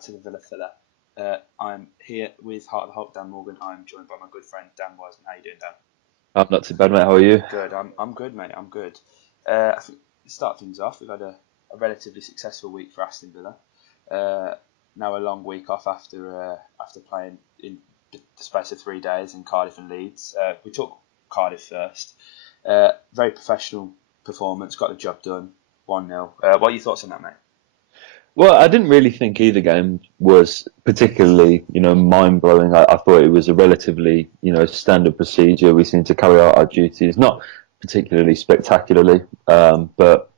back to the Villa Filler. I'm here with Heart of the Holte, Dan Morgan. I'm joined by my good friend Dan Wiseman. How you doing, Dan? I'm not too bad, mate. How are you? Good. I'm good, mate. I'm good. I think to start things off, we've had a relatively successful week for Aston Villa. Now a long week off after playing in the space of 3 days in Cardiff and Leeds. We took Cardiff first. Very professional performance. Got the job done. 1-0. What are your thoughts on that, mate? Well, I didn't really think either game was particularly, mind-blowing. I thought it was a relatively, standard procedure. We seemed to carry out our duties, not particularly spectacularly, but,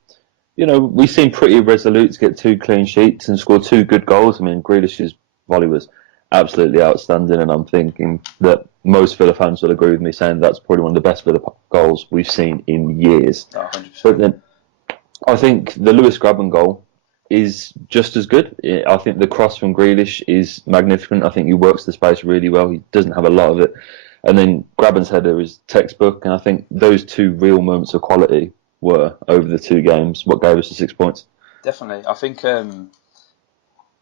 we seemed pretty resolute to get 2 clean sheets and score 2 good goals. I mean, Grealish's volley was absolutely outstanding, and I'm thinking that most Villa fans will agree with me saying that's probably one of the best Villa goals we've seen in years. Oh, 100%. But then I think the Lewis Grabb goal is just as good. I think the cross from Grealish is magnificent. I think he works the space really well. He doesn't have a lot of it. And then Grabban's header is textbook. And I think those 2 real moments of quality were, over the 2 games, what gave us the 6 points. Definitely. I think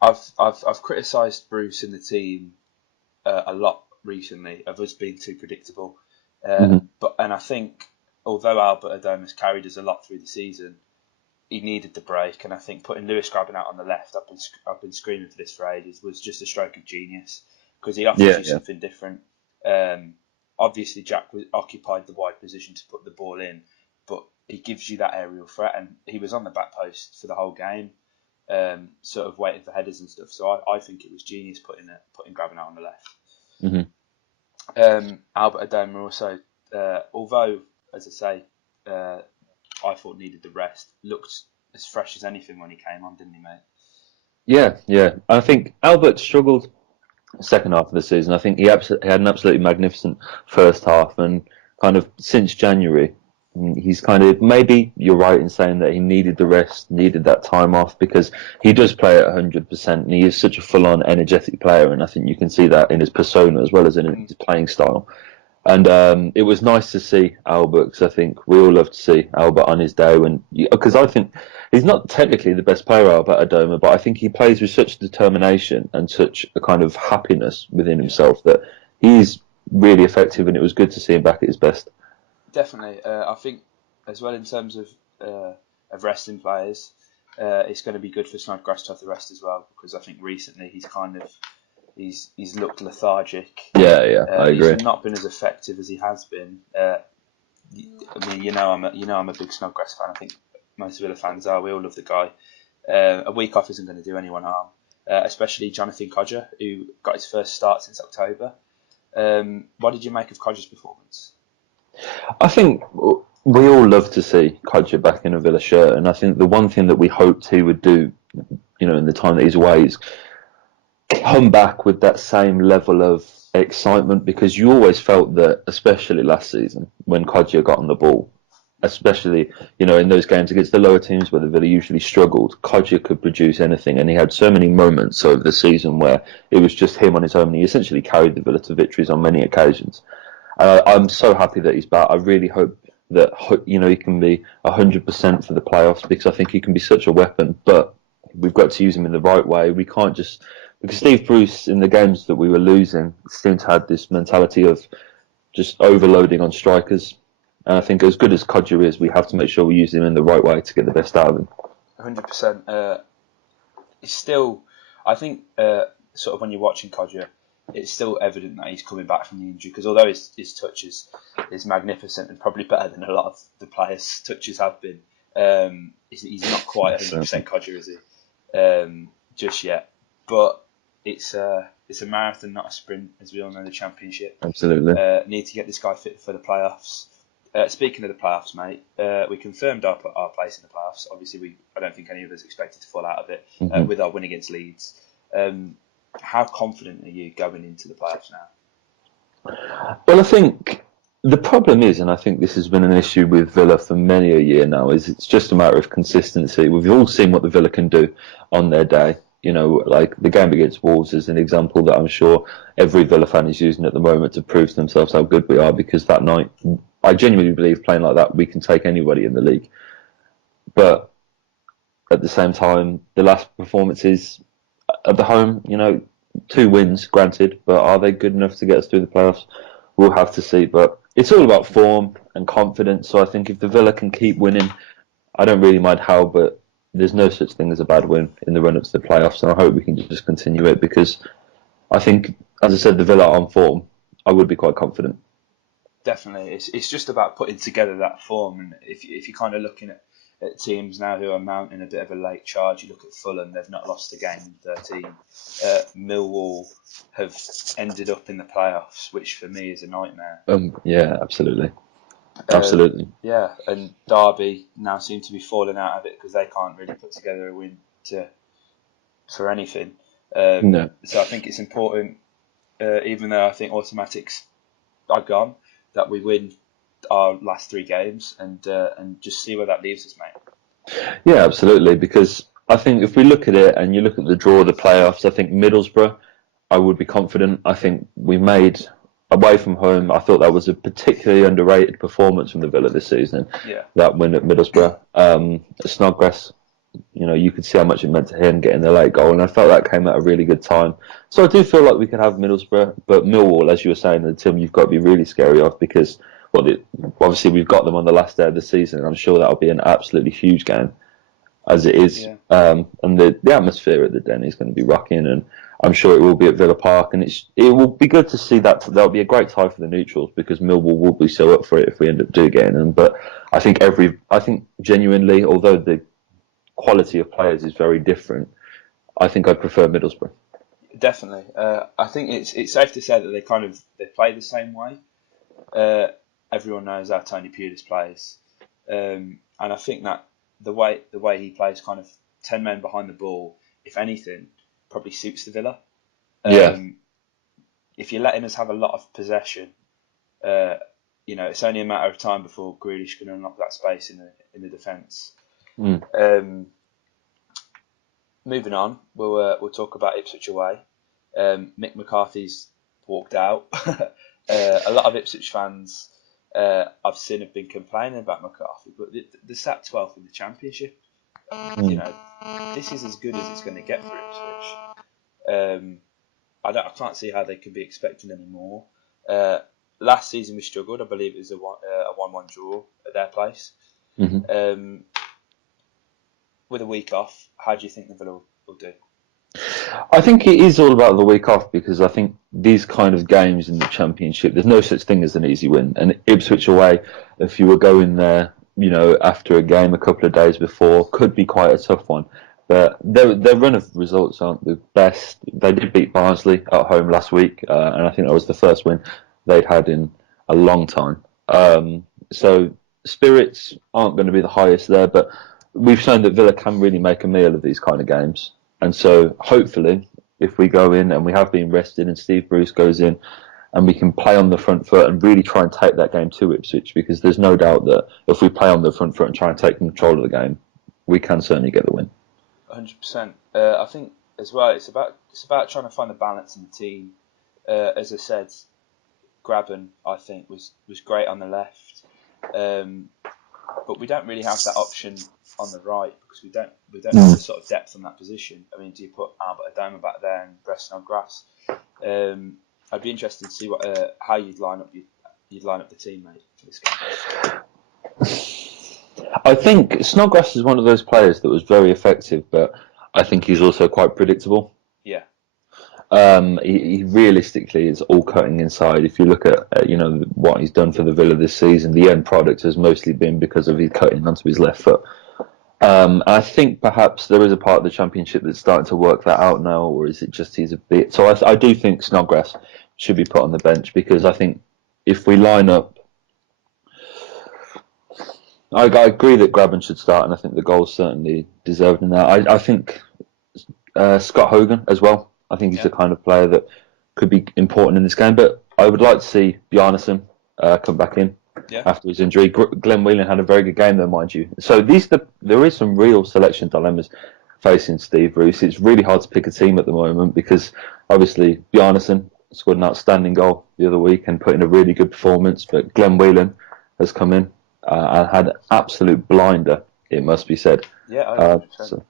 I've criticised Bruce and the team a lot recently of us being too predictable. But I think although Albert Adom has carried us a lot through the season, he needed the break, and I think putting Lewis Grabb out on the left, I've been screaming for this for ages, was just a stroke of genius because he offers you something different. Obviously, Jack occupied the wide position to put the ball in, but he gives you that aerial threat, and he was on the back post for the whole game, sort of waiting for headers and stuff. So I think it was genius putting Grabb out on the left. Albert Adom also, although as I say, I thought needed the rest, looked as fresh as anything when he came on, didn't he, mate? Yeah. I think Albert struggled second half of the season. I think he had an absolutely magnificent first half, and kind of since January, he's kind of, maybe you're right in saying that he needed the rest, needed that time off, because he does play at 100%, and he is such a full-on energetic player, and I think you can see that in his persona as well as in his playing style. And it was nice to see Albert, because I think we all love to see Albert on his day, because I think he's not technically the best player, Albert Adoma, but I think he plays with such determination and such a kind of happiness within himself that he's really effective, and it was good to see him back at his best. Definitely. I think as well in terms of resting players, it's going to be good for Snodgrass to have the rest as well, because I think recently he's looked lethargic. Yeah, I agree. He's not been as effective as he has been. I mean, I'm a big Snodgrass fan. I think most Villa fans are. We all love the guy. A week off isn't going to do anyone harm, especially Jonathan Codger, who got his first start since October. What did you make of Codger's performance? I think we all love to see Codger back in a Villa shirt, and I think the one thing that we hoped he would do, in the time that he's away, is come back with that same level of excitement, because you always felt that, especially last season when Codger got on the ball, especially in those games against the lower teams where the Villa usually struggled, Codger could produce anything, and he had so many moments over the season where it was just him on his own. He essentially carried the Villa to victories on many occasions. I'm so happy that he's back. I really hope that he can be 100% for the playoffs, because I think he can be such a weapon, but we've got to use him in the right way. We can't just, because Steve Bruce, in the games that we were losing, seemed to have this mentality of just overloading on strikers. And I think as good as Codger is, we have to make sure we use him in the right way to get the best out of him. 100%. It's still, I think, sort of when you're watching Codger, it's still evident that he's coming back from the injury, because although his touch is magnificent and probably better than a lot of the players' touches have been, he's not quite 100% Codger, is he? Just yet. But it's a marathon, not a sprint, as we all know in the Championship. Absolutely. Need to get this guy fit for the playoffs. Speaking of the playoffs, mate, we confirmed our place in the playoffs. Obviously, I don't think any of us expected to fall out of it with our win against Leeds. How confident are you going into the playoffs now? Well, I think the problem is, and I think this has been an issue with Villa for many a year now, is it's just a matter of consistency. We've all seen what the Villa can do on their day. Like the game against Wolves is an example that I'm sure every Villa fan is using at the moment to prove to themselves how good we are, because that night, I genuinely believe playing like that, we can take anybody in the league. But at the same time, the last performances, at the home. 2 wins, granted, but are they good enough to get us through the playoffs? We'll have to see. But it's all about form and confidence. So I think if the Villa can keep winning, I don't really mind how, but there's no such thing as a bad win in the run-up to the playoffs, and I hope we can just continue it because I think, as I said, the Villa are on form. I would be quite confident. Definitely. It's just about putting together that form. And if you're kind of looking at teams now who are mounting a bit of a late charge, you look at Fulham, they've not lost a game in 13. Millwall have ended up in the playoffs, which for me is a nightmare. Yeah, absolutely. Absolutely. Yeah, and Derby now seem to be falling out of it because they can't really put together a win for anything. No. So I think it's important, even though I think automatics are gone, that we win our last 3 games and just see where that leaves us, mate. Yeah, absolutely. Because I think if we look at it and you look at the draw of the playoffs, I think Middlesbrough, I would be confident. I think we made away from home. I thought that was a particularly underrated performance from the Villa this season. Yeah. That win at Middlesbrough, Snodgrass. You could see how much it meant to him getting the late goal, and I felt that came at a really good time. So I do feel like we could have Middlesbrough, but Millwall, as you were saying, the team you've got to be really scary of because, obviously we've got them on the last day of the season, and I'm sure that'll be an absolutely huge game, as it is. Yeah. And the atmosphere at the Den is going to be rocking, and I'm sure it will be at Villa Park, and it will be good to see that. That'll be a great tie for the neutrals because Millwall will be so up for it if we end up getting them. But I think genuinely, although the quality of players is very different, I think I'd prefer Middlesbrough. Definitely. I think it's safe to say that they play the same way. Everyone knows how Tony Pulis plays, and I think that the way he plays, kind of 10 men behind the ball, if anything, probably suits the Villa. If you're letting us have a lot of possession, it's only a matter of time before Grealish can unlock that space in the defence. Moving on, we'll talk about Ipswich away. Mick McCarthy's walked out. A lot of Ipswich fans I've seen have been complaining about McCarthy, but they're sat 12th in the Championship. This is as good as it's going to get for Ipswich. I can't see how they can be expecting any more. Last season we struggled. I believe it was a 1-1 draw at their place. With a week off, how do you think the Villa will do? I think it is all about the week off because I think these kind of games in the Championship, there's no such thing as an easy win. And Ipswich away, if you were going there, after a game a couple of days before, could be quite a tough one. But their run of results aren't the best. They did beat Barnsley at home last week, and I think that was the first win they'd had in a long time. So spirits aren't going to be the highest there, but we've shown that Villa can really make a meal of these kind of games. And so hopefully, if we go in and we have been rested and Steve Bruce goes in and we can play on the front foot and really try and take that game to Ipswich, because there's no doubt that if we play on the front foot and try and take control of the game, we can certainly get the win. 100%. I think as well, it's about trying to find the balance in the team. As I said, Grabb, I think, was great on the left. But we don't really have that option on the right because we don't have the sort of depth on that position. I mean, do you put Albert Adoma back there and Preston on grass? I'd be interested to see how you'd line up the team, mate, for this game. I think Snodgrass is one of those players that was very effective, but I think he's also quite predictable. Yeah. He realistically is all cutting inside. If you look at what he's done for the Villa this season, the end product has mostly been because of his cutting onto his left foot. I think perhaps there is a part of the Championship that's starting to work that out now, or is it just he's a bit? So I do think Snodgrass should be put on the bench because I think if we line up, I agree that Graben should start, and I think the goal's certainly deserved in that. I think Scott Hogan as well. I think he's the kind of player that could be important in this game. But I would like to see Bjarnason come back in after his injury. Glenn Whelan had a very good game, though, mind you. So there is some real selection dilemmas facing Steve Bruce. It's really hard to pick a team at the moment because obviously Bjarnason scored an outstanding goal the other week and put in a really good performance. But Glenn Whelan has come in and had an absolute blinder, it must be said. Yeah, so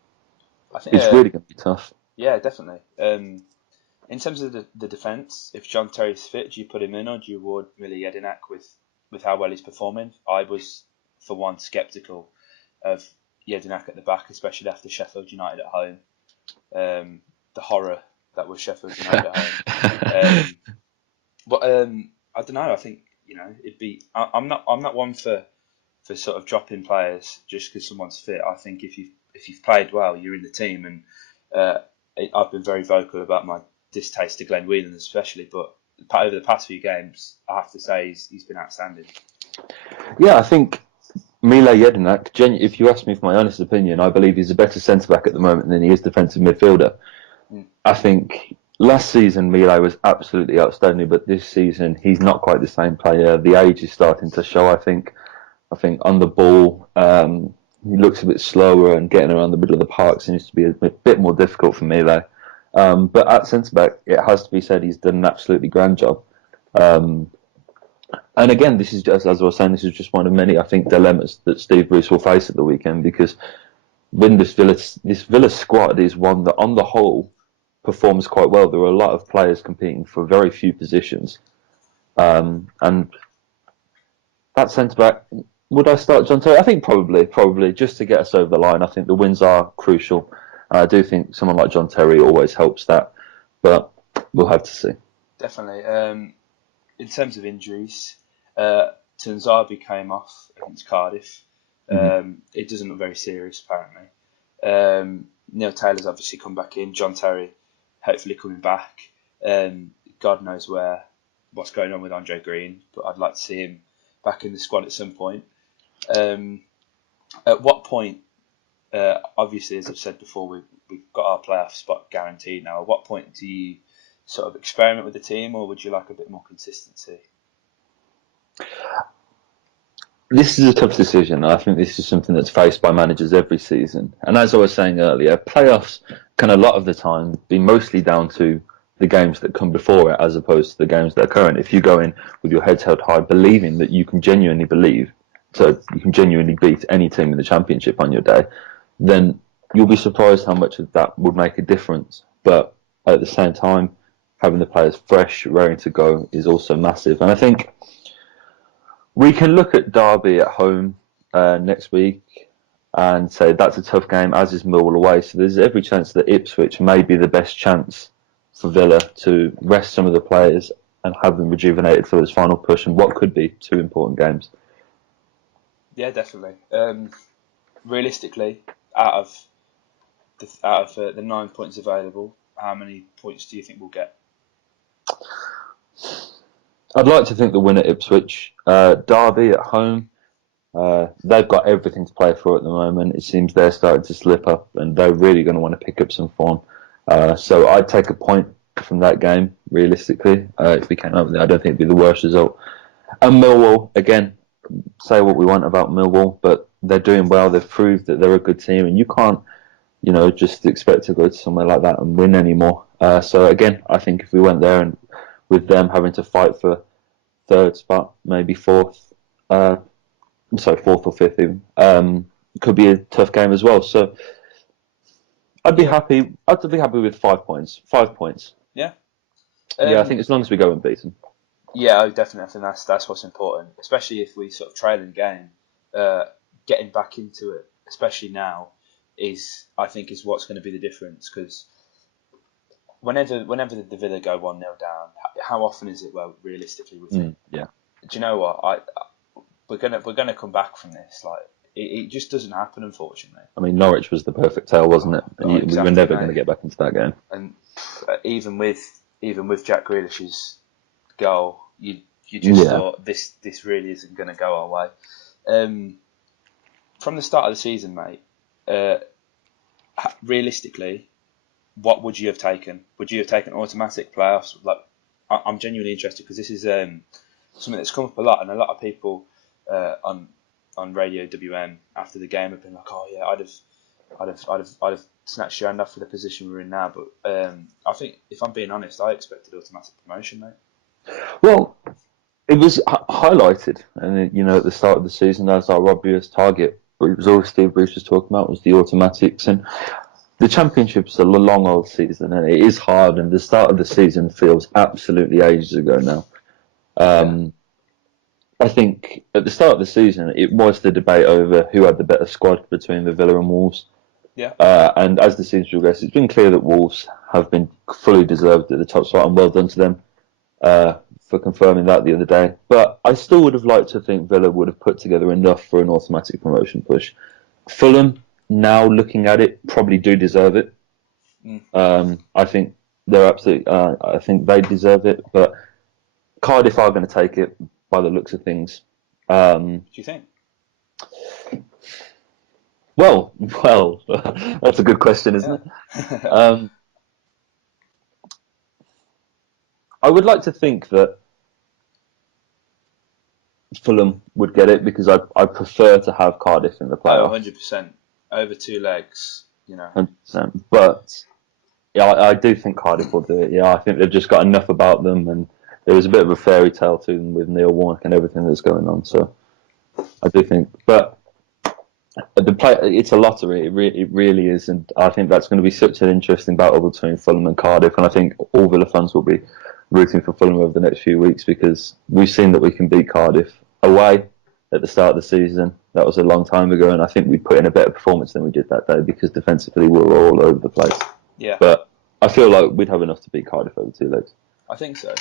I think it's really going to be tough. Yeah, definitely. In terms of the defence, if John Terry's fit, do you put him in or do you reward Mile Jedinak with how well he's performing? I was, for one, sceptical of Jedinak at the back, especially after Sheffield United at home. The horror that was Sheffield United at home. But I don't know. I think it'd be. I'm not one for sort of dropping players just because someone's fit. I think if you've played well, you're in the team, and I've been very vocal about my distaste to Glenn Whelan especially, but over the past few games, I have to say he's been outstanding. Yeah, I think Mile Jedinak, if you ask me for my honest opinion, I believe he's a better centre-back at the moment than he is defensive midfielder. I think last season Mile was absolutely outstanding, but this season he's not quite the same player. The age is starting to show, I think. I think on the ball, he looks a bit slower, and getting around the middle of the park seems to be a bit more difficult for Mile. But at centre-back, it has to be said he's done an absolutely grand job. And again, this is just, as I was saying, this is just one of many, I think, dilemmas that Steve Bruce will face at the weekend, because when this Villa squad is one that, on the whole, performs quite well. There are a lot of players competing for very few positions. And that centre-back, would I start John Terry? I think probably, just to get us over the line. I think the wins are crucial. I do think someone like John Terry always helps that, but we'll have to see. Definitely. In terms of injuries, Tanzabi came off against Cardiff. It doesn't look very serious, apparently. Neil Taylor's obviously come back in. John Terry, hopefully coming back. God knows what's going on with Andre Green, but I'd like to see him back in the squad at some point. At what point, obviously, as I've said before, we've got our playoff spot guaranteed now. At what point do you sort of experiment with the team, or would you like a bit more consistency? This is a tough decision. I think this is something that's faced by managers every season. And as I was saying earlier, playoffs can a lot of the time be mostly down to the games that come before it as opposed to the games that are current. If you go in with your heads held high, believing that you can genuinely beat any team in the Championship on your day, then you'll be surprised how much of that would make a difference. But at the same time, having the players fresh, ready to go is also massive. And I think we can look at Derby at home next week and say that's a tough game, as is Millwall away. So there's every chance that Ipswich may be the best chance for Villa to rest some of the players and have them rejuvenated for this final push and what could be two important games. Yeah, definitely. Realistically, out of the 9 points available, how many points do you think we'll get? I'd like to think the win at Ipswich. Derby at home, they've got everything to play for at the moment. It seems they're starting to slip up and they're really going to want to pick up some form. So I'd take a point from that game, realistically. If we came up with it, I don't think it'd be the worst result. And Millwall, again, say what we want about Millwall, but they're doing well. They've proved that they're a good team, and you can't, just expect to go to somewhere like that and win anymore. So again, I think if we went there and with them having to fight for third spot, maybe fourth or fifth even, could be a tough game as well. So I'd be happy with 5 points. 5 points. Yeah. I think as long as we go unbeaten. Yeah, definitely. I think that's what's important, especially if we sort of trail in the game. Getting back into it, especially now, is what's going to be the difference. Because whenever the Villa go 1-0 down, how often is it? Well, realistically, we think. Yeah. Do you know what? We're gonna come back from this. Like it just doesn't happen, unfortunately. I mean, Norwich was the perfect tale, wasn't it? Exactly, we were never going to get back into that game. And even with Jack Grealish's goal, you just thought this really isn't going to go our way. From the start of the season, mate, realistically, what would you have taken? Would you have taken automatic playoffs? Like, I'm genuinely interested because this is something that's come up a lot, and a lot of people on Radio WM after the game have been like, "Oh yeah, I'd have snatched your hand off for the position we're in now." But I think, if I'm being honest, I expected automatic promotion, mate. Well, it was highlighted, and at the start of the season as our obvious target. It was all Steve Bruce was talking about was the automatics, and the Championship's a long old season, and it is hard. And the start of the season feels absolutely ages ago now. I think at the start of the season, it was the debate over who had the better squad between the Villa and Wolves. Yeah. And as the season progressed, it's been clear that Wolves have been fully deserved at the top spot, and well done to them for confirming that the other day. But I still would have liked to think Villa would have put together enough for an automatic promotion push. Fulham, now looking at it, probably do deserve it. I think they're absolutely. I think they deserve it, but Cardiff are going to take it by the looks of things. Do you think? Well, that's a good question, isn't it? I would like to think that Fulham would get it because I prefer to have Cardiff in the playoffs. 100%. Over 2 legs, 100%. But yeah, I do think Cardiff will do it. Yeah, I think they've just got enough about them, and there was a bit of a fairy tale to them with Neil Warnock and everything that's going on. So I do think, but it's a lottery. It really is, and I think that's going to be such an interesting battle between Fulham and Cardiff. And I think all Villa fans will be rooting for Fulham over the next few weeks because we've seen that we can beat Cardiff away at the start of the season. That was a long time ago, and I think we put in a better performance than we did that day because defensively we were all over the place. Yeah. But I feel like we'd have enough to beat Cardiff over 2 legs. I think so.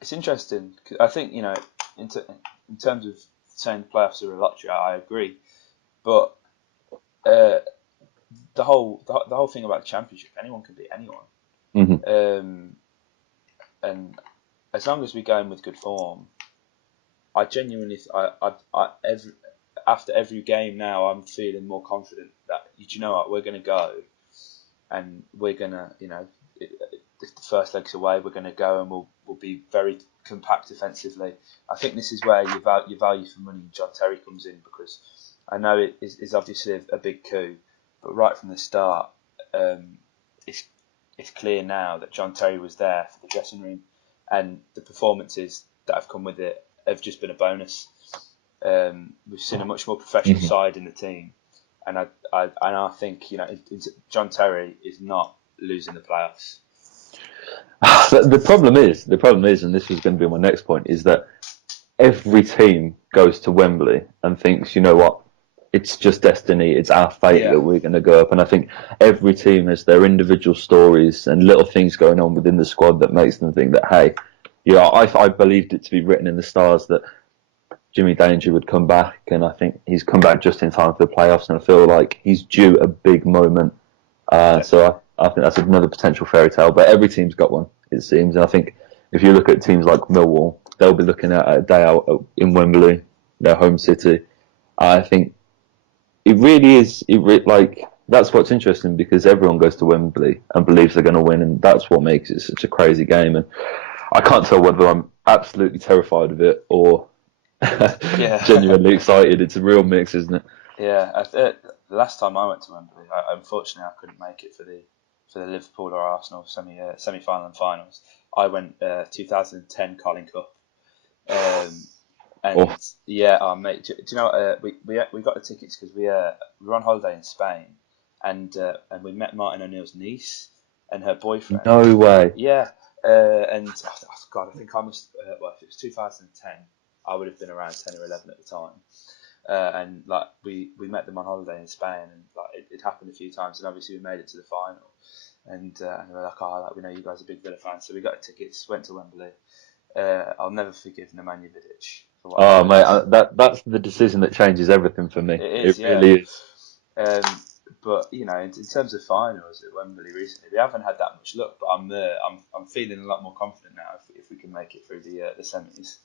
It's interesting. I think, in terms of saying the playoffs are a lottery, I agree. But the whole thing about the Championship, anyone can beat anyone. Mm-hmm. And as long as we go in with good form, I genuinely, after every game now, I'm feeling more confident that, you know what, we're going to go and we're going to, if the first leg's away, we're going to go and we'll be very compact defensively. I think this is where your value for money in John Terry comes in, because I know it is obviously a big coup, but right from the start, it's clear now that John Terry was there for the dressing room, and the performances that have come with it have just been a bonus. We've seen a much more professional side in the team, and I think John Terry is not losing the playoffs. The problem is, and this was going to be my next point, is that every team goes to Wembley and thinks, you know what, it's just destiny, it's our fate that we're going to go up. And I think every team has their individual stories and little things going on within the squad that makes them think that, hey, I believed it to be written in the stars that Jimmy Danger would come back, and I think he's come back just in time for the playoffs, and I feel like he's due a big moment. So I think that's another potential fairy tale, but every team's got one, it seems. And I think if you look at teams like Millwall, they'll be looking at a day out in Wembley, their home city. I think it really is, that's what's interesting, because everyone goes to Wembley and believes they're going to win, and that's what makes it such a crazy game. And I can't tell whether I'm absolutely terrified of it or genuinely excited. It's a real mix, isn't it? Yeah, the last time I went to Wembley, unfortunately I couldn't make it for the Liverpool or Arsenal semi-final and finals. I went 2010 Carling Cup, and mate, do you know we got the tickets because we were on holiday in Spain, and we met Martin O'Neill's niece and her boyfriend. No way. Yeah, and God, I think I must. If it was 2010, I would have been around 10 or 11 at the time. And we met them on holiday in Spain, and it happened a few times, and obviously we made it to the final, and they were like, we know you guys are big Villa fans, so we got tickets, went to Wembley. I'll never forgive Nemanja Vidic for what Oh mate, that's the decision that changes everything for me. It really is. But in terms of finals at Wembley recently, we haven't had that much luck, but I'm feeling a lot more confident now if we can make it through the semis.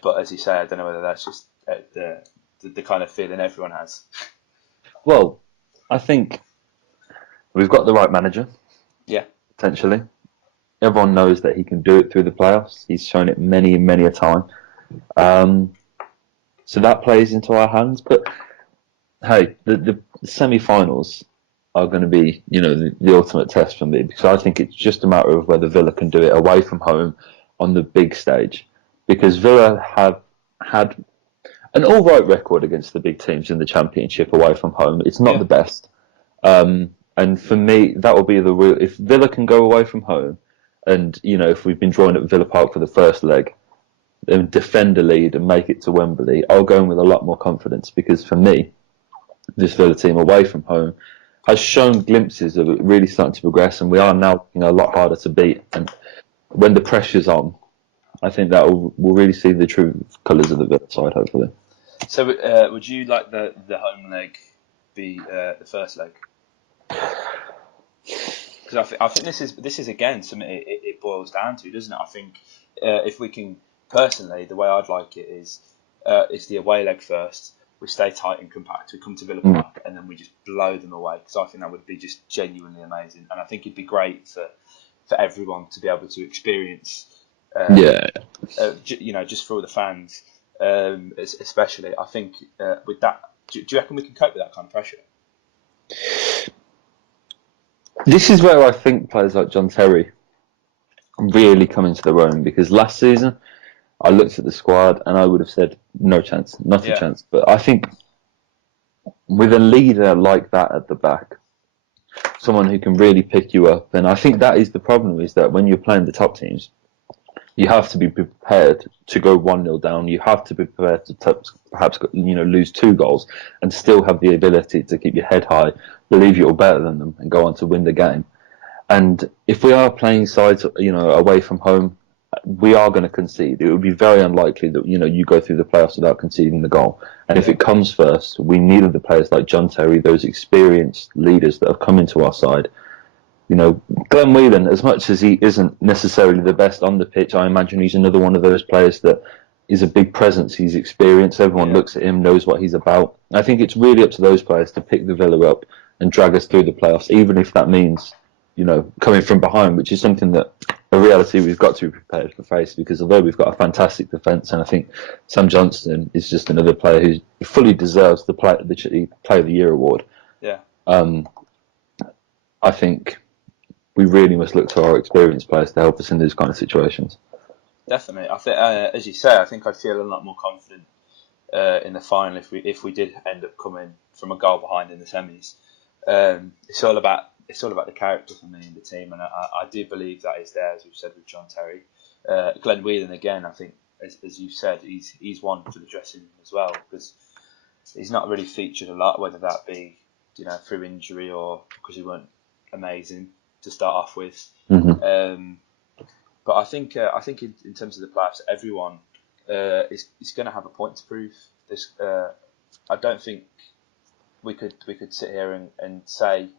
But as you say, I don't know whether that's just the kind of feeling everyone has. Well, I think we've got the right manager. Yeah. Potentially. Everyone knows that he can do it through the playoffs. He's shown it many, many a time. So that plays into our hands. But hey, the semi-finals are going to be, the ultimate test for me, because I think it's just a matter of whether Villa can do it away from home on the big stage. Because Villa have had an all right record against the big teams in the Championship away from home. It's not the best, And for me, that will be the real. If Villa can go away from home, and if we've been drawn at Villa Park for the first leg, and defend a lead and make it to Wembley, I'll go in with a lot more confidence, because for me, this Villa team away from home has shown glimpses of it really starting to progress, and we are now a lot harder to beat. And when the pressure's on, I think that we'll really see the true colours of the Villa side, hopefully. So, would you like the home leg be the first leg? Because I think this is again something it boils down to, doesn't it? I think if we can, personally, the way I'd like it is it's the away leg first. We stay tight and compact. We come to Villa Park and then we just blow them away, because I think that would be just genuinely amazing, and I think it'd be great for everyone to be able to experience. Just for all the fans, especially. I think with that, do you reckon we can cope with that kind of pressure? This is where I think players like John Terry really come into their own, because last season I looked at the squad and I would have said no chance, not a chance. But I think with a leader like that at the back, someone who can really pick you up, and I think that is the problem, is that when you're playing the top teams, you have to be prepared to go 1-0 down. You have to be prepared to perhaps lose 2 goals and still have the ability to keep your head high, believe you're better than them, and go on to win the game. And if we are playing sides, away from home, we are going to concede. It would be very unlikely that you go through the playoffs without conceding the goal. And if it comes first, we needed the players like John Terry, those experienced leaders that have come into our side. Glenn Whelan, as much as he isn't necessarily the best on the pitch, I imagine he's another one of those players that is a big presence. He's experienced. Everyone looks at him, knows what he's about. I think it's really up to those players to pick the Villa up and drag us through the playoffs, even if that means, coming from behind, which is something that a reality we've got to be prepared to face, because although we've got a fantastic defence, and I think Sam Johnston is just another player who fully deserves the Player of the Year award. Yeah. I think we really must look to our experienced players to help us in these kind of situations. Definitely. I think, as you say, I think I'd feel a lot more confident in the final if we did end up coming from a goal behind in the semis. It's all about the character for me in the team, and I do believe that is there, as we've said with John Terry. Glenn Whelan, again, I think, as you've said, he's one for the dressing room as well, because he's not really featured a lot, whether that be through injury or because he weren't amazing to start off with. Mm-hmm. But I think in terms of the playoffs, everyone is going to have a point to prove. I don't think we could sit here and say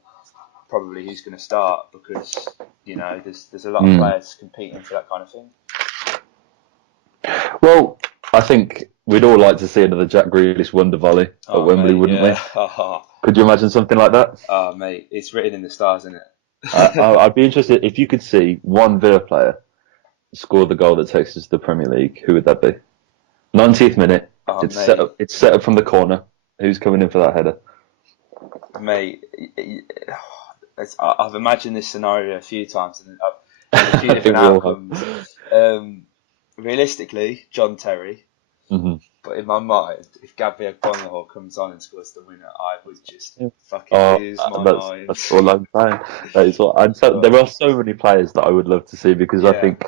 probably who's going to start, because there's a lot of players competing for that kind of thing. Well, I think we'd all like to see another Jack Grealish wonder volley at Wembley, wouldn't we? Could you imagine something like that? Oh, mate, it's written in the stars, isn't it? I'd be interested if you could see one Villa player score the goal that takes us to the Premier League. Who would that be? 90th minute. It's set up from the corner. Who's coming in for that header? Mate, I've imagined this scenario a few times, and a few different outcomes. Realistically, John Terry. Mm-hmm. But in my mind, if Gabriel Bonahor comes on and scores the winner, I would just fucking lose my mind. That's all I'm saying. That is what I'm saying. There are so many players that I would love to see, because I think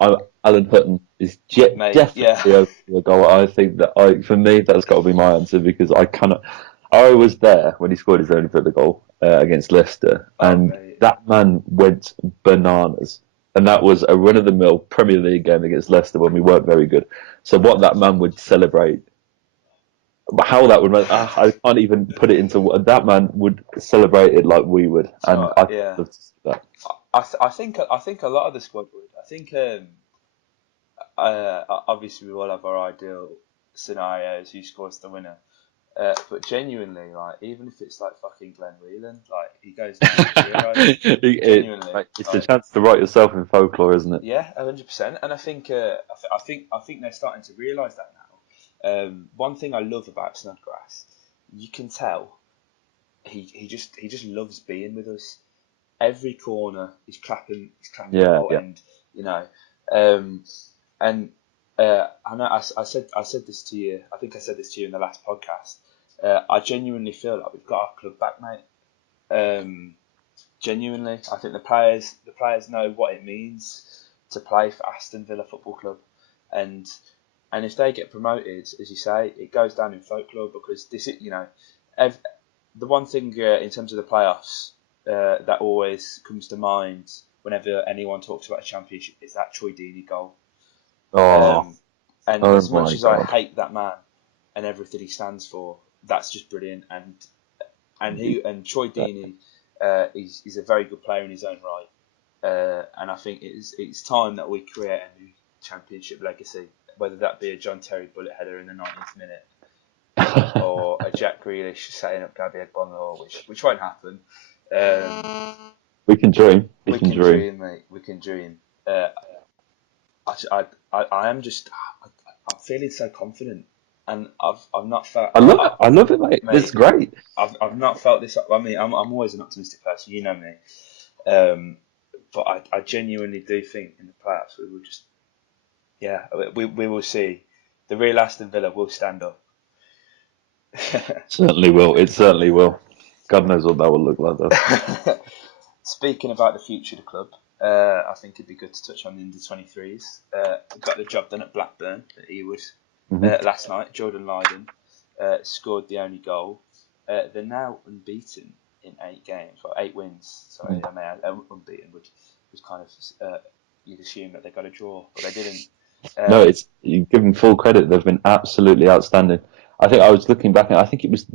Alan Hutton is definitely over the goal. I think that for me, that's got to be my answer, because I cannot. I was there when he scored his only Villa goal against Leicester, and that man went bananas. And that was a run-of-the-mill Premier League game against Leicester when we weren't very good. So what that man would celebrate, how that would, I can't even put it into what that man would celebrate it like we would. And I love to see that. I think a lot of the squad would. I think obviously we all have our ideal scenarios, who scores the winner. But genuinely, like, even if it's like fucking Glenn Whelan, like, he goes down genuinely, it's a chance to write yourself in folklore, isn't it? Yeah, 100%. And I think they're starting to realise that now. One thing I love about Snodgrass, you can tell he just loves being with us. Every corner he's clapping and I know I said this to you. I think I said this to you in the last podcast. I genuinely feel like we've got our club back, mate. Genuinely, I think the players know what it means to play for Aston Villa Football Club, and if they get promoted, as you say, it goes down in folklore because this is, the one thing in terms of the playoffs that always comes to mind whenever anyone talks about a championship is that Troy Deeney goal. And as much as I hate that man and everything he stands for, that's just brilliant. And Troy Deeney is a very good player in his own right. And I think it's time that we create a new championship legacy, whether that be a John Terry bullet header in the 90th minute or a Jack Grealish setting up Gabby Agbonlahor, which won't happen. We can dream. We can dream, mate. We can dream. I'm feeling so confident, and I've not felt. I love it, mate. It's great. I've not felt this. I mean, I'm always an optimistic person. You know me. But I genuinely do think in the playoffs we will just, we will see the real Aston Villa will stand up. Certainly will. It certainly will. God knows what that will look like, though. Speaking about the future of the club, I think it'd be good to touch on the under-23s. Got the job done at Blackburn at Ewood last night. Jordan Lydon scored the only goal. They're now unbeaten in 8 games, or 8 wins. Sorry, I mean, unbeaten was kind of you'd assume that they got a draw, but they didn't. No, you give them full credit. They've been absolutely outstanding. I think I was looking back, and I think it was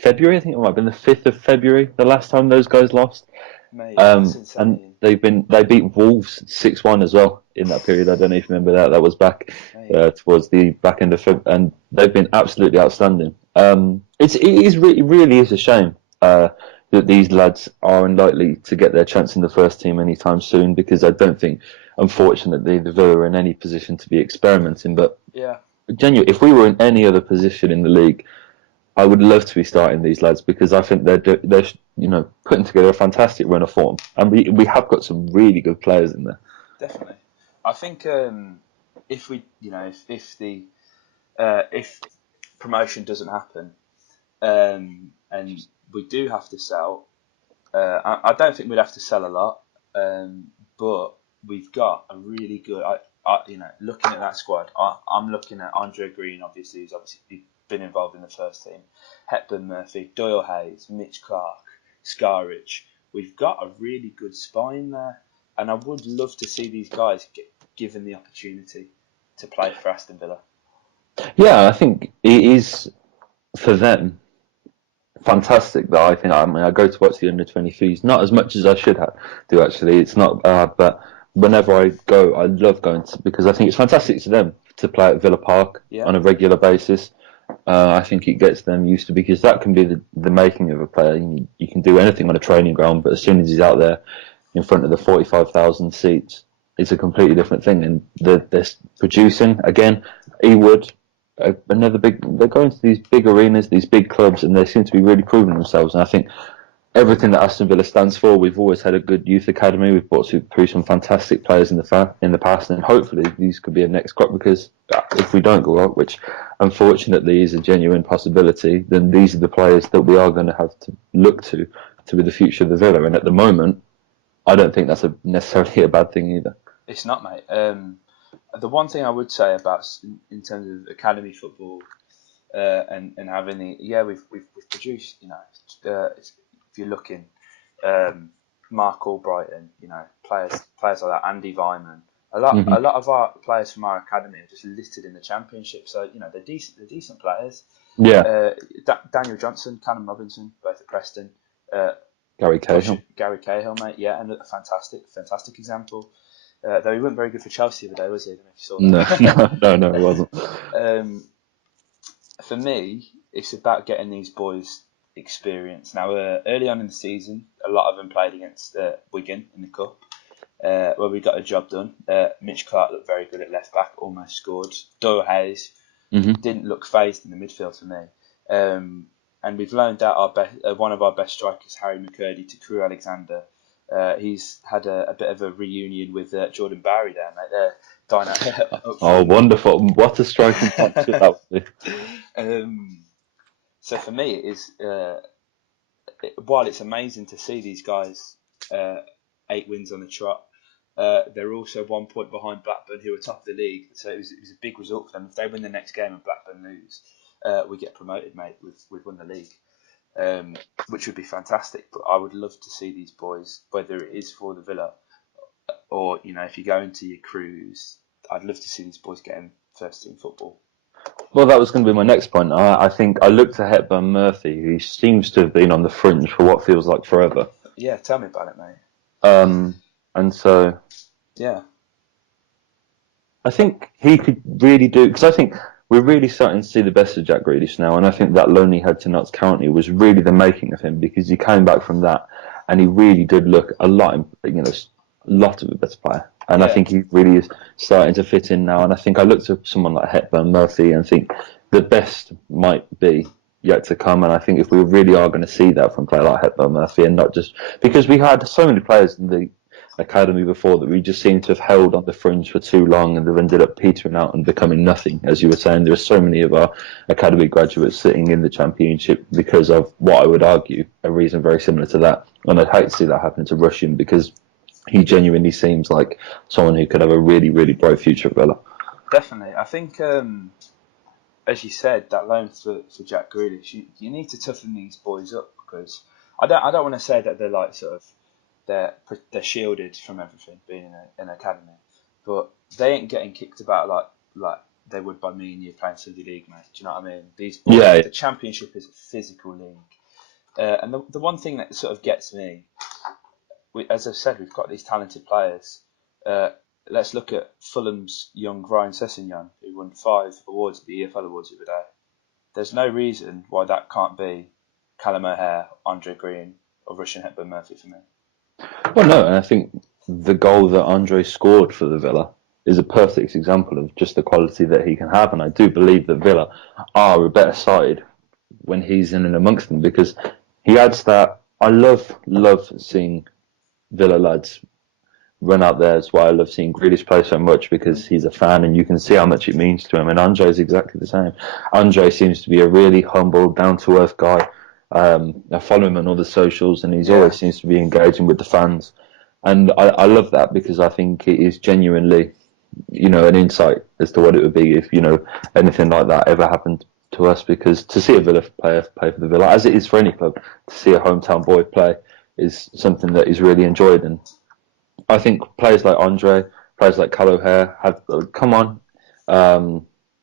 February. I think it might have been the 5th of February, the last time those guys lost. Mate, and they beat Wolves 6-1 as well in that period. I don't know if you remember that. That was back towards the back end of February, and they've been absolutely outstanding. It really is a shame that these lads are unlikely to get their chance in the first team anytime soon, because I don't think, unfortunately, the Villa are in any position to be experimenting. But genuinely, if we were in any other position in the league, I would love to be starting these lads, because I think they're putting together a fantastic run of form, and we have got some really good players in there. Definitely, I think if we if promotion doesn't happen, and we do have to sell, I don't think we'd have to sell a lot, but we've got a really good. Looking at that squad, I'm looking at Andre Green, who's obviously been involved in the first team, Hepburn Murphy, Doyle Hayes, Mitch Clark, Scarridge. We've got a really good spine there, and I would love to see these guys get given the opportunity to play for Aston Villa. Yeah, I think it is for them fantastic that I go to watch the under-23s, not as much as I should do actually. It's not, but whenever I go, I love going because I think it's fantastic to them to play at Villa Park on a regular basis. I think it gets them used to, because that can be the making of a player. You can do anything on a training ground, but as soon as he's out there in front of the 45,000 seats, it's a completely different thing. And they're producing again. Ewood, another big. They're going to these big arenas, these big clubs, and they seem to be really proving themselves. And I think everything that Aston Villa stands for, we've always had a good youth academy. We've brought through some fantastic players in the past, and hopefully these could be a next crop, because if we don't go up, which unfortunately is a genuine possibility, then these are the players that we are going to have to look to be the future of the Villa. And at the moment, I don't think that's necessarily a bad thing either. It's not, mate. The one thing I would say about in terms of academy football and having we've produced, if you're looking, Mark Albrighton, players like that, Andy Vyman, a lot of our players from our academy are just listed in the Championship, so they're decent players. Yeah. Daniel Johnson, Callum Robinson, both at Preston. Gary Cahill, mate, and a fantastic example. Though he wasn't very good for Chelsea the other day, was he? I don't know if you saw that. No, it wasn't. For me, it's about getting these boys experience. Now, early on in the season, a lot of them played against Wigan in the Cup, where we got a job done. Mitch Clark looked very good at left back, almost scored. Doyle Hayes didn't look phased in the midfield for me. And we've loaned out one of our best strikers, Harry McCurdy, to Crewe Alexander. He's had a bit of a reunion with Jordan Barry there, mate. Oh, wonderful. What a striking partnership that would be. So for me, while it's amazing to see these guys 8 wins on the trot, they're also 1 point behind Blackburn, who are top of the league. So it was a big result for them. If they win the next game and Blackburn lose, we get promoted, mate. We've won the league, which would be fantastic. But I would love to see these boys, whether it is for the Villa or if you go into your cruise, I'd love to see these boys getting first team football. Well, that was going to be my next point. I think I looked at Hepburn Murphy, who seems to have been on the fringe for what feels like forever. Yeah, tell me about it, mate. And so, yeah, I think he could really do, because I think we're really starting to see the best of Jack Grealish now, and I think that loan he had to Notts County was really the making of him, because he came back from that and he really did look a lot of a better player. And I think he really is starting to fit in now. And I think I looked at someone like Hepburn Murphy and think the best might be yet to come. And I think if we really are going to see that from a player like Hepburn Murphy, and not just because we had so many players in the academy before that we just seem to have held on the fringe for too long, and they've ended up petering out and becoming nothing. As you were saying, there are so many of our academy graduates sitting in the championship because of what I would argue a reason very similar to that. And I'd hate to see that happen to Rushin, because he genuinely seems like someone who could have a really, really bright future at Villa. Definitely. I think, as you said, that loan for Jack Grealish, you need to toughen these boys up, because I don't want to say that they're like they're shielded from everything being in an academy, but they ain't getting kicked about like they would by me and you playing Sunday League, mate. Do you know what I mean? These boys, the Championship is a physical league, and the one thing that sort of gets me, as I've said, we've got these talented players. Let's look at Fulham's young Ryan Sessegnon, who won 5 awards at the EFL Awards the other day. There's no reason why that can't be Callum O'Hare, Andre Green, or Rushin Hepburn Murphy for me. Well, no, and I think the goal that Andre scored for the Villa is a perfect example of just the quality that he can have. And I do believe that Villa are a better side when he's in and amongst them, because he adds that. I love seeing Villa lads run out there. That's why I love seeing Grealish play so much, because he's a fan and you can see how much it means to him. And Andre is exactly the same. Andre seems to be a really humble, down-to-earth guy. I follow him on all the socials, and he's always seems to be engaging with the fans. And I love that, because I think it is genuinely, an insight as to what it would be if, anything like that ever happened to us. Because to see a Villa player play for the Villa, as it is for any club, to see a hometown boy play is something that is really enjoyed. And I think players like Andre, players like Cal O'Hare have come on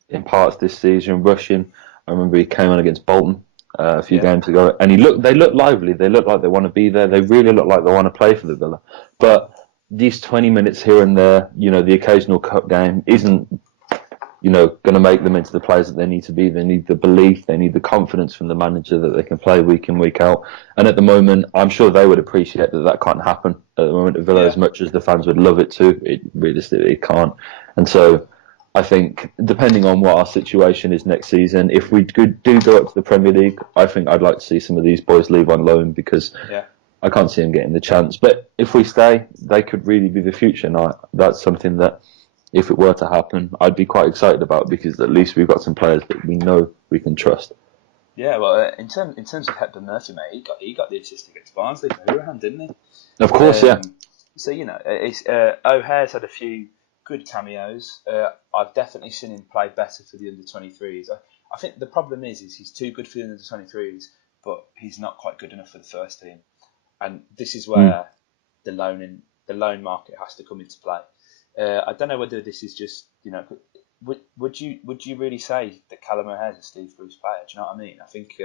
in parts this season. Rushin, I remember he came on against Bolton a few games ago, and they look lively. They look like they want to be there. They really look like they want to play for the Villa. But these 20 minutes here and there, the occasional cup game isn't going to make them into the players that they need to be. They need the belief, they need the confidence from the manager that they can play week in, week out. And at the moment, I'm sure they would appreciate that can't happen at the moment at Villa as much as the fans would love it to. It realistically can't. And so I think, depending on what our situation is next season, if we do go up to the Premier League, I think I'd like to see some of these boys leave on loan, because I can't see them getting the chance. But if we stay, they could really be the future. And that's something that, if it were to happen, I'd be quite excited about, because at least we've got some players that we know we can trust. Yeah, well, in terms of Hepburn Murphy, mate, he got the assist against Barnsley for Hurahan, didn't he? Of course, yeah. So O'Hare's had a few good cameos. I've definitely seen him play better for the under-23s. I think the problem is he's too good for the under-23s, but he's not quite good enough for the first team. And this is where the loan market has to come into play. I don't know whether this is just, would you really say that Callum O'Hare is a Steve Bruce player? Do you know what I mean? I think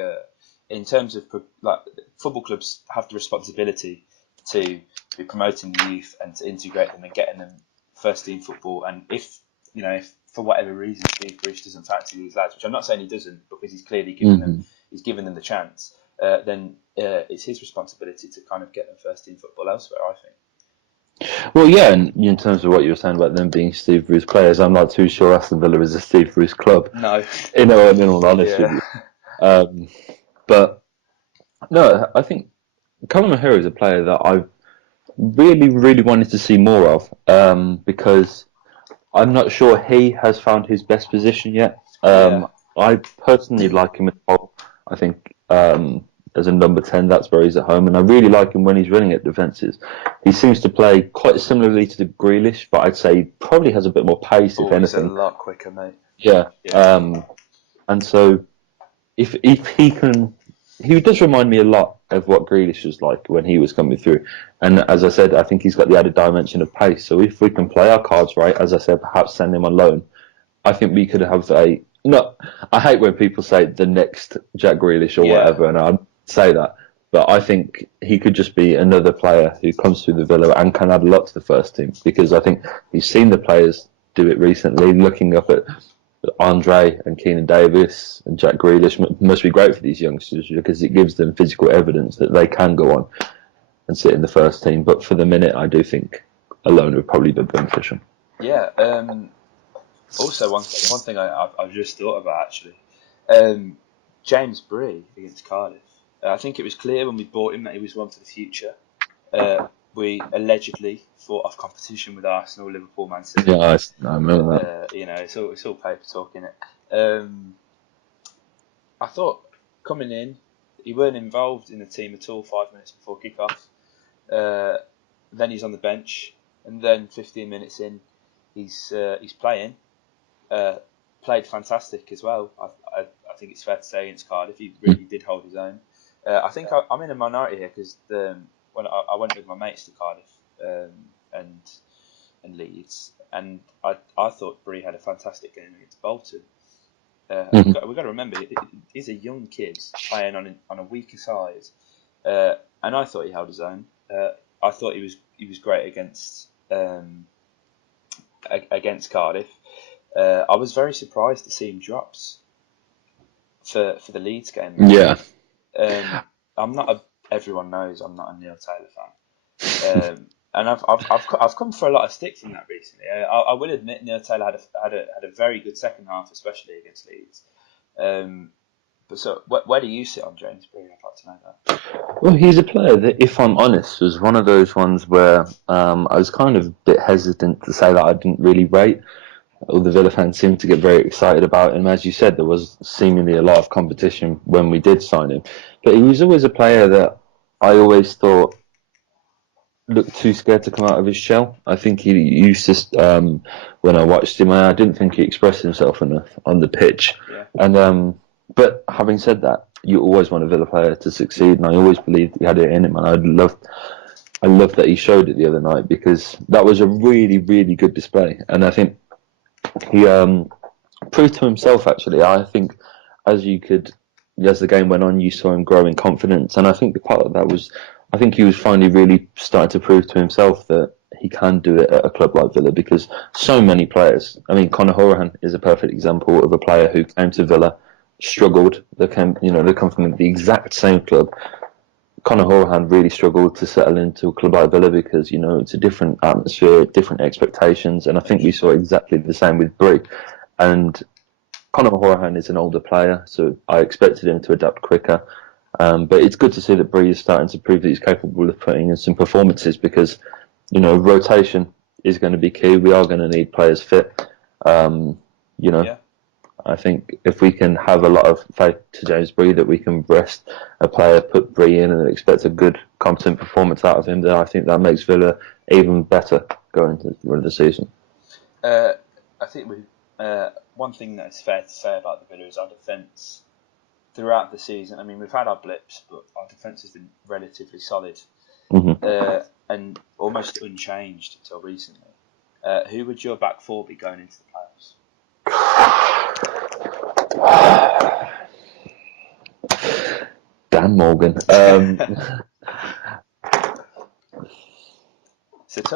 in terms of football clubs have the responsibility to be promoting the youth and to integrate them and getting them first team football. And if for whatever reason Steve Bruce doesn't fancy these lads, which I'm not saying he doesn't, because he's clearly given them the chance, then it's his responsibility to kind of get them first team football elsewhere, I think. Well, yeah, and in terms of what you were saying about them being Steve Bruce players, I'm not too sure Aston Villa is a Steve Bruce club. No. In all honesty. But no, I think Callum O'Hare is a player that I've really, really wanted to see more of, because I'm not sure he has found his best position yet. I personally like him at Holte. I think as a number 10. That's where he's at home, and I really like him when he's running at defences. He seems to play quite similarly to the Grealish, but I'd say he probably has a bit more pace, if anything. He's a lot quicker, mate. Yeah. And so if he can, he does remind me a lot of what Grealish was like when he was coming through. And as I said, I think he's got the added dimension of pace. So if we can play our cards right, as I said, perhaps send him on loan, I think we could have a... No, I hate when people say the next Jack Grealish or whatever, and I say that. But I think he could just be another player who comes through the Villa and can add a lot to the first team. Because I think he's seen the players do it recently, looking up at Andre and Keenan Davis and Jack Grealish must be great for these youngsters because it gives them physical evidence that they can go on and sit in the first team. But for the minute, I do think a loan would probably be beneficial. Yeah. Also, one thing I've just thought about actually, James Bree against Cardiff. I think it was clear when we bought him that he was one for the future. We allegedly fought off competition with Arsenal, Liverpool, Man City. Yeah, I remember that. It's all paper talk, innit? I thought coming in, he weren't involved in the team at all 5 minutes before kick-off. Then he's on the bench, and then 15 minutes in, he's playing. Played fantastic as well. I think it's fair to say against Cardiff, he really did hold his own. I think I'm in a minority here because when I went with my mates to Cardiff and Leeds, and I thought Bree had a fantastic game against Bolton. We've got to remember, he's a young kid playing on a weaker side, and I thought he held his own. I thought he was great against Cardiff. I was very surprised to see him dropped for the Leeds game. Yeah. Everyone knows I'm not a Neil Taylor fan, and I've come for a lot of stick from that recently. I will admit Neil Taylor had a very good second half, especially against Leeds. But so where do you sit on James Bree? I'd like to know that. Well, he's a player that, if I'm honest, was one of those ones where I was kind of a bit hesitant to say that I didn't really rate. All the Villa fans seemed to get very excited about him. As you said, there was seemingly a lot of competition when we did sign him. But he was always a player that I always thought looked too scared to come out of his shell. I think he used to, when I watched him, I didn't think he expressed himself enough on the pitch. Yeah. And but having said that, you always want a Villa player to succeed, and I always believed he had it in him, and I love that he showed it the other night because that was a really, really good display. And I think he proved to himself, actually. I think as the game went on, you saw him grow in confidence. And I think the part of that was, I think he was finally really starting to prove to himself that he can do it at a club like Villa because so many players, I mean, Conor Hourihane is a perfect example of a player who came to Villa, struggled. They come from the exact same club. Conor Hourihane really struggled to settle into a club like Villa because, it's a different atmosphere, different expectations, and I think we saw exactly the same with Bree. And Conor Hourihane is an older player, so I expected him to adapt quicker. But it's good to see that Bree is starting to prove that he's capable of putting in some performances because, rotation is going to be key. We are going to need players fit. Yeah. I think if we can have a lot of faith to James Bree that we can rest a player, put Bree in and expect a good, competent performance out of him, then I think that makes Villa even better going into the run of the season. I think one thing that is fair to say about the Villa is our defence throughout the season. I mean, we've had our blips, but our defence has been relatively solid and almost unchanged until recently. Who would your back four be going into the playoffs? Dan Morgan.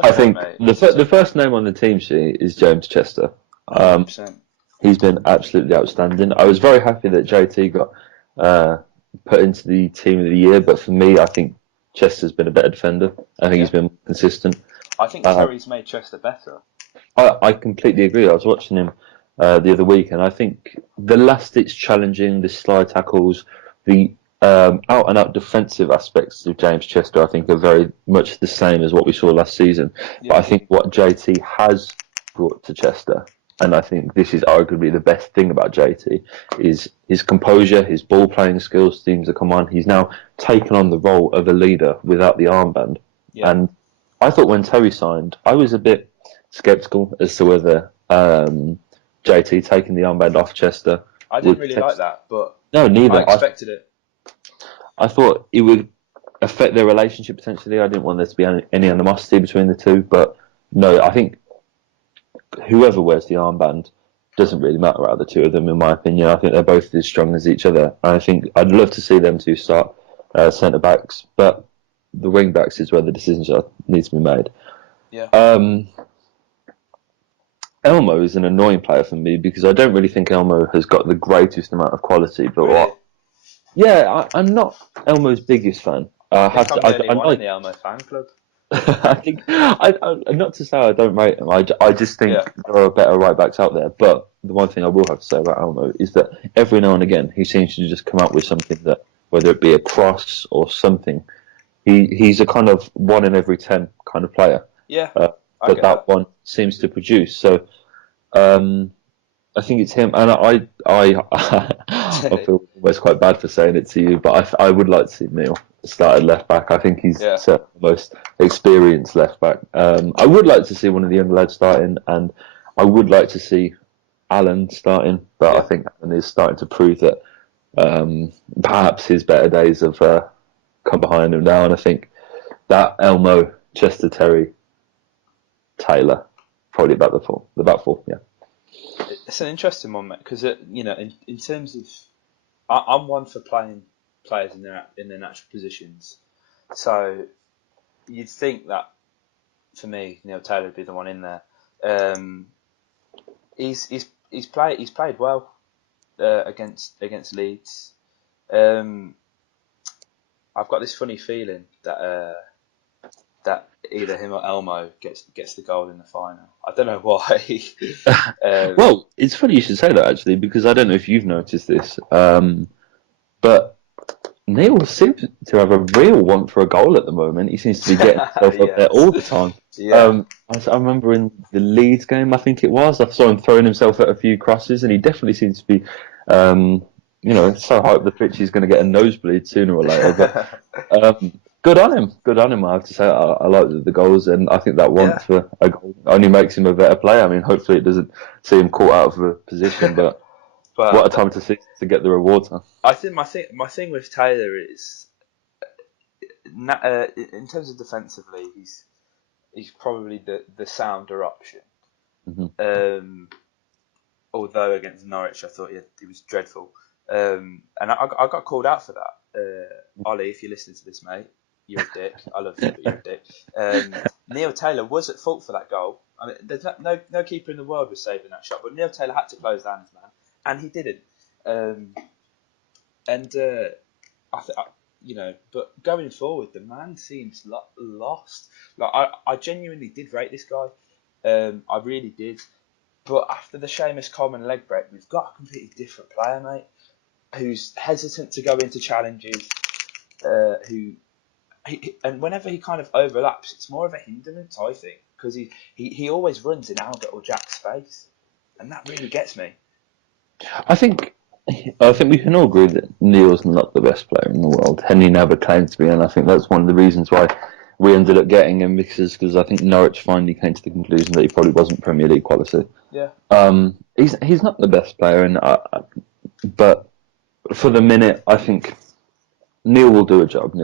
I think the first name on the team sheet is James Chester. 100%. He's been absolutely outstanding. I was very happy that JT got put into the team of the year, but for me, I think Chester's been a better defender. I think he's been consistent. I think Terry's made Chester better. I completely agree. I was watching him the other week, and I think the last-ditch challenging, the slide tackles, the out-and-out defensive aspects of James Chester, I think, are very much the same as what we saw last season. Yeah. But I think what JT has brought to Chester, and I think this is arguably the best thing about JT, is his composure, his ball-playing skills seems to come on. He's now taken on the role of a leader without the armband. Yeah. And I thought when Terry signed, I was a bit sceptical as to whether JT taking the armband off Chester. I didn't really like that, but no, neither. I expected it. I thought it would affect their relationship potentially. I didn't want there to be any animosity between the two, but no, I think whoever wears the armband doesn't really matter out of the two of them, in my opinion. I think they're both as strong as each other. I think I'd love to see them two start centre backs, but the wing backs is where the decisions need to be made. Yeah. Elmo is an annoying player for me because I don't really think Elmo has got the greatest amount of quality. But really? I'm not Elmo's biggest fan. I'm the only one in the Elmo fan club. I think not to say I don't rate him. I just think there are better right backs out there. But the one thing I will have to say about Elmo is that every now and again he seems to just come up with something that, whether it be a cross or something, he's a kind of 1 in every 10 kind of player. Yeah. But that one seems to produce. So I think it's him, and I feel almost quite bad for saying it to you, but I would like to see Neil start at left back. I think he's the most experienced left back. I would like to see one of the young lads starting, and I would like to see Alan starting, but I think Alan is starting to prove that perhaps his better days have come behind him now, and I think that Elmo, Chester, Terry, Taylor, probably about the back four, yeah. It's an interesting one, mate, because in terms of, I'm one for playing players in their natural positions. So you'd think that for me, Neil Taylor would be the one in there. He's played well against Leeds. I've got this funny feeling that either him or Elmo gets the goal in the final. I don't know why. Well, it's funny you should say that, actually, because I don't know if you've noticed this, but Neil seems to have a real want for a goal at the moment. He seems to be getting himself up there all the time. Yeah. I remember in the Leeds game, I think it was, I saw him throwing himself at a few crosses, and he definitely seems to be, so hyped the pitch he's going to get a nosebleed sooner or later. But good on him. I have to say, I like the goals, and I think that want for a goal only makes him a better player. I mean, hopefully it doesn't see him caught out of a position, but what a time to get the rewards. Huh? I think my thing with Taylor is, in terms of defensively, he's probably the sounder option. Mm-hmm. Although against Norwich, I thought he was dreadful, and I got called out for that. Ollie, if you're listening to this, mate, you're a dick. I love you, but you're a dick. Neil Taylor was at fault for that goal. I mean, there's no keeper in the world was saving that shot, but Neil Taylor had to close down his man, and he didn't. But going forward, the man seems lost. Like I genuinely did rate this guy. I really did. But after the Seamus Coleman leg break, we've got a completely different player, mate, who's hesitant to go into challenges. And whenever he kind of overlaps, it's more of a hindrance, I think, because he always runs in Albert or Jack's space, and that really gets me. I think we can all agree that Neil's not the best player in the world, and he never claimed to be, and I think that's one of the reasons why we ended up getting him, because I think Norwich finally came to the conclusion that he probably wasn't Premier League quality. Yeah. He's not the best player, but for the minute, I think Neil will do a job.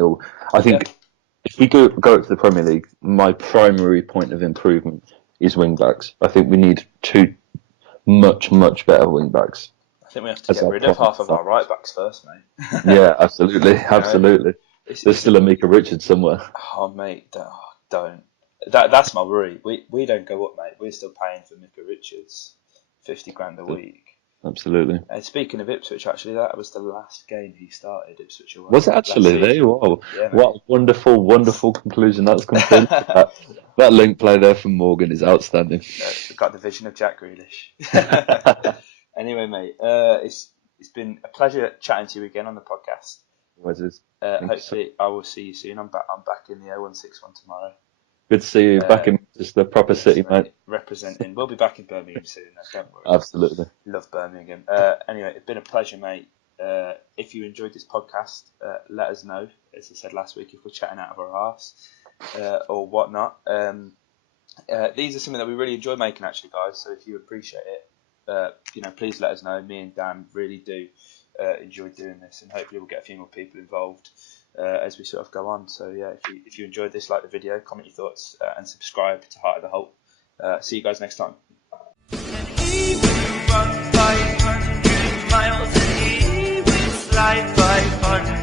I think if we go to the Premier League, my primary point of improvement is wing backs. I think we need two much better wing backs. I think we have to get rid of half of our right backs first, mate. Yeah, absolutely. There's still a Mika Richards somewhere. Oh, mate, don't. That's my worry. We don't go up, mate. We're still paying for Mika Richards, $50,000 a week. Absolutely. And speaking of Ipswich, actually, that was the last game he started. Ipswich away. Was it actually? There you are. Yeah, what a wonderful conclusion that's come to. that link play there from Morgan is outstanding. We've got the vision of Jack Grealish. Anyway, mate, it's been a pleasure chatting to you again on the podcast. Hopefully, I will see you soon. I'm back in the 0161 tomorrow. Good to see you back in just the proper city, mate. Representing. We'll be back in Birmingham soon, don't worry. Absolutely. Love Birmingham. Anyway, it's been a pleasure, mate. If you enjoyed this podcast, let us know. As I said last week, if we're chatting out of our arse or whatnot. These are something that we really enjoy making, actually, guys. So if you appreciate it, please let us know. Me and Dan really do enjoy doing this, and hopefully we'll get a few more people involved as we sort of go on. So yeah, if you enjoyed this, like the video, comment your thoughts, and subscribe to Heart of the Holte. See you guys next time. He will run 500 miles and he will slide 500